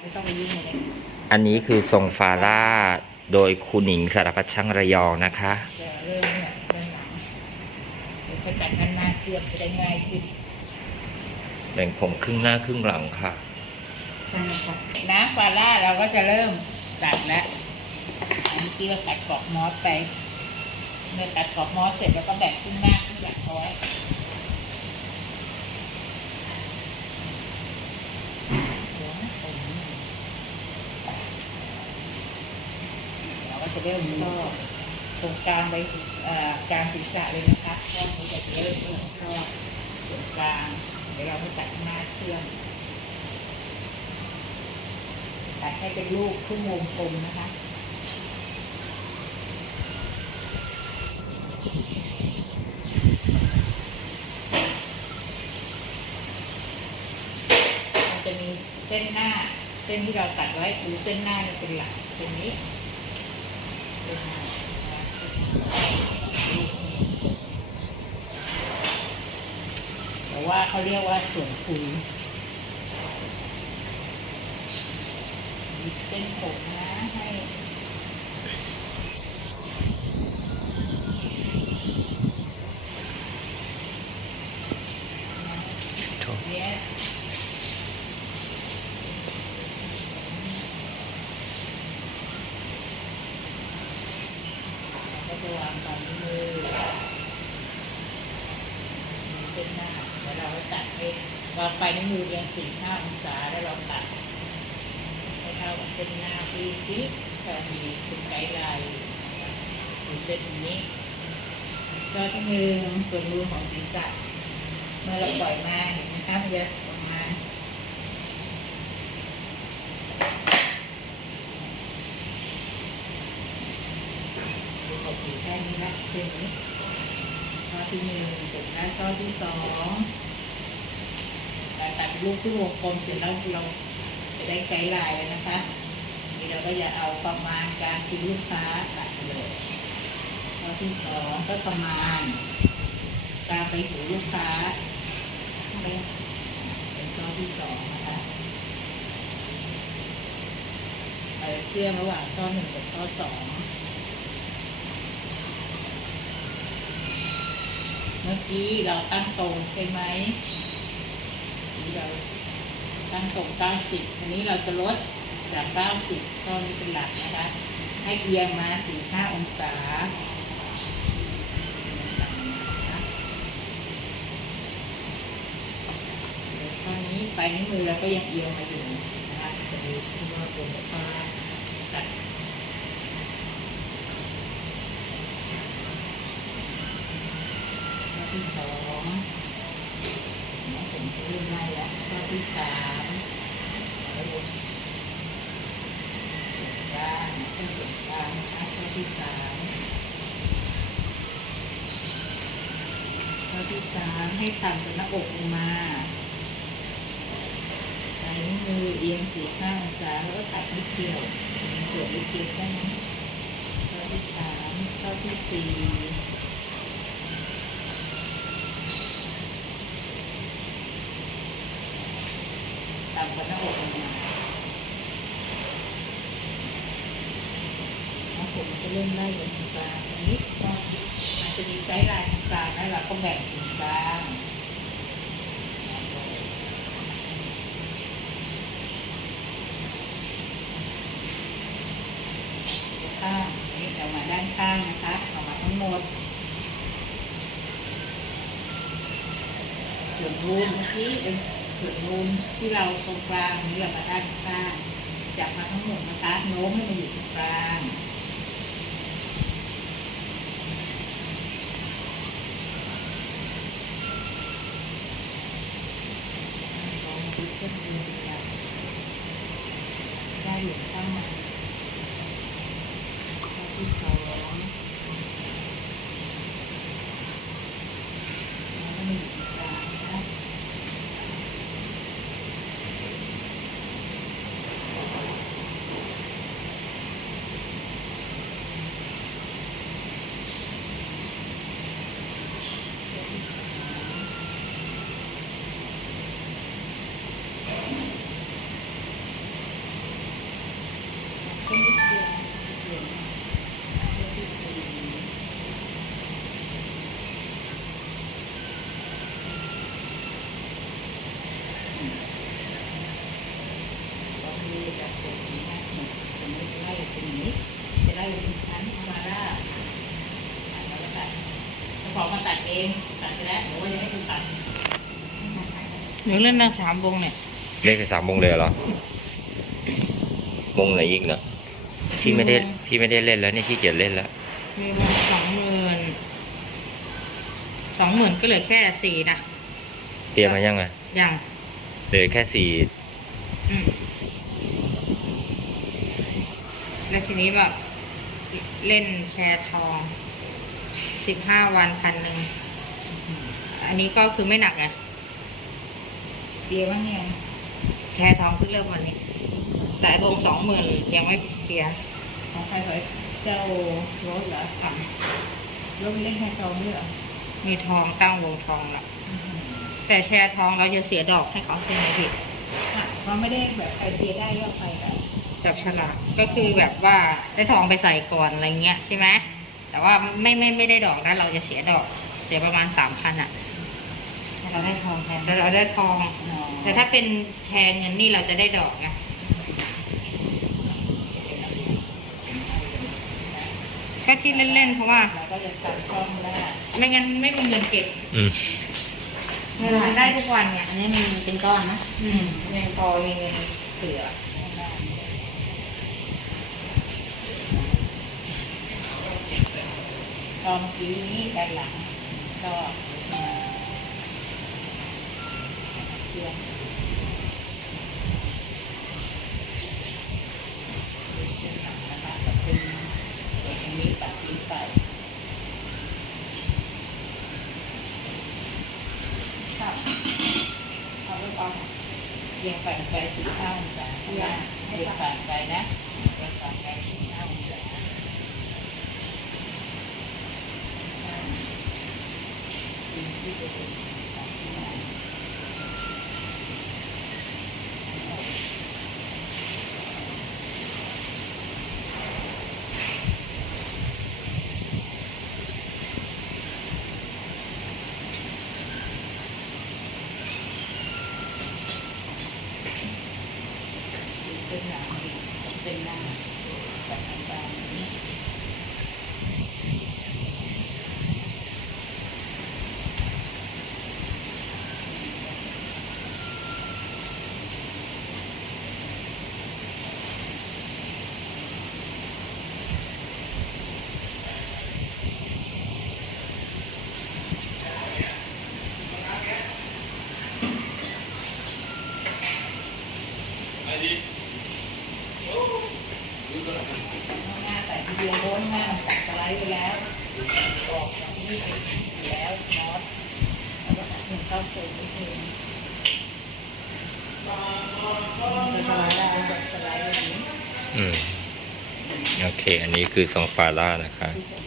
ไม่ต้องไปยุ่งเลยอันนี้คือทรงฟาร่าโดยคุณหนิงสารพัดช่างระยองนะคะจะเริ่มเนี่ยเริ่มหลังเดี๋ยวจะตัดกันหน้าเชื่อมจะได้ง่ายขึ้นแบ่งผมครึ่งหน้าครึ่งหลังค่ะน้ำฟาร่าเราก็จะเริ่มตัดแล้วอันนี้ที่เราตัดกรอบมอสไปเมื่อตัดกรอบมอสเสร็จแล้วก็แบ่งขึ้นหน้าขึ้นหลังเอาไว้ จะเริ่มซ่อตรงกลางไปกลางศีรษะเลยนะคะช่องนี้จะเริ่มเริ่มซ่อส่วนกลางเดี๋ยวเราก็ตัดหน้าเชื่อมตัดให้เป็นรูปครึ่งวงกลมนะคะมันจะมีเส้นหน้า เส้นที่เราตัดไว้คือเส้นหน้าเป็นหลักเส้นนี้ แต่ว่าเขาเรียกว่าสวนคุยเต้นผมนะให้ yes ก็จะวางตามมือมีเส้นหน้าแล้วเราก็ตัดให้วาไปในมือเรียงสี่ห้าองศาแล้วเราตัดให้เท่ากับเส้นหน้าที่ที่จะมีเป็นไกด์ไลน์คือเส้นนี้ก็ที่หนึ่งส่วนมือของศีรษะเมื่อเราปล่อยมาเห็นไหมคะมันจะออกมาดูปกติแค่นี้ละเส้นนี้ช่อที่หนึ่งเสร็จแล้วช่อที่สอง ตัดรูปที่วงกลมเสร็จแล้วเราจะได้ไกด์ไลน์แล้วนะคะนี่เราก็จะเอาประมาณการซื้อลูกค้าตัดเลยข้อที่สองก็ประมาณการไปหูลูกค้าเป็นข้อที่สองนะคะเราเชื่อมระหว่างช่อหนึ่งกับช่อสองเมื่อกี้เราตั้งตรงใช่ไหม เราตั้งตรง90อันนี้เราจะลดจาก 90ข้อนี้เป็นหลักนะคะ ให้เอียงมา 4-5 องศาเดี๋ยวข้อนี้ไปลายนิ้วมือเราก็ยังเอียงมาอยู่นะคะจะดูที่ว่าบนกับข้าตัดข้อที่สองน้ องผมจะเริ่มไล่แล้วข้อที่สามแล้วลงส่วนกลางขึ้นส่วนกางนะคะข้อที่สามข้อที่สามให้ต่ำจากหน้าอกลงมาใช้นิ้วมือเอียงสี่ข้างองศาแล้วก็ตัดนิดเดียวส่วนนิดเดียวแค่นั้นข้อที่สามข้อที่สี่ กว่าหน้าอกลงมาแล้วผมจะเริ่มไล่ลงกลางตรงนี้ตรงนี้มันจะมีไกด์ไลน์ตรงกลางแล้วเราก็แบ่งตรงกลางข้างนี่เรามาด้านข้างนะคะเอามาทั้งหมดส่วนนูนเมื่อกี้เป็น ส่วนนูนที่เราตรงกลางนี้เราก็ได้านข้างจับมาทั้งหมดนะคะโน้มให้มันอยู่ตรงกลางลองดูเส้นดูดีกว่าได้อยู่ข้างในข้อที่สองแล้วก็มาอยู่ตรงกลางนะคะ ข จะได้เป็นชั้นเอามาล่าตัดแล้วตัดเจ้าข องมาตัดเองตัดไปแล้วหนูว่าจะให้คุณตัดหนูเล่นมาสามวงเนี่ยเล่นแค่สามวงเลยเหรอวงไหนอีกเนาะพี่ไม่ได้พี่ไม่ได้เล่นแล้วนี่ขี้เกียจเล่นแล้วมีวงสองหมื่นสองหมื่นก็เหลือแค่สี่นะเตรียมมายังไงยังเหลือแค่สี่อืมแล้วทีนี้แบบเล่นแชร์ทองสิบห้าวันพันหนึ่ง อันนี้ก็คือไม่หนักไงเบียร์บ้างยังแชร์ทองเพิ่งเริ่มวันนี้แต่วงสองหมื่นยังไม่เคลียร์ของใครขอเจ้ารถเหรอค่ะรถเล่นแค่ทองด้วยเหรอมีทองตั้งวงทองละแต่แชร์ทองเราจะเสียดอกให้เขาใช่ไหมพี่อะเขาไม่ได้แบบใครเบียร์ได้ก็เอาไปแบบจับฉลากก็คือแบบว่าได้ทองไปใส่ก่อนอะไรเงี้ยใช่ไหมแต่ว่าไม่ไม่ไม่ได้ดอกนะเราจะเสียดอกเสียประมาณสามพันอะให้ เราได้ทองแทนแต่เราได้ทองอ๋อแต่ถ้าเป็นแชร์เงินนี่เราจะได้ดอกไงก็ที่เล่นๆเพราะว่าเราก็จะตัดช่องแรกไม่งั้นไม่มีเงินเก็บอืมเงินมันได้ทุกวันเนี่ยอันนี้มีเป็นก้อนนะอืมยังพอมีเงินเหลือชอบเมื่อกี้นี้ด้านหลังชอบเอ่อ เชื่อมดูเส้นหลังนะคะกับเส้นนี้เดี๋ยวตรงนี้ตัดทิ้งไปครับเอาไว้ก่อนเรียงฝั่งไปสี่ห้าองศาข้างล่างเรียงฝั่งไปนะเรียงฝั่งไปสี่ห้าองศาเส้นหลังกับเส้นหน้าตัดกันไปนี้ข้างหน้าใส่ทีเดียวโน้นหน้ามันตัดสไลด์ไปแล้วออกจาก ที่เป็นอยู่แล้วนอตแล้วก็ตัดเป็นซอฟต์โฟมนิดนึงจะทำได้แบบสไลด์แบบนี้อืม โอเค อันนี้คือทรงฟาร่านะคะที่ผม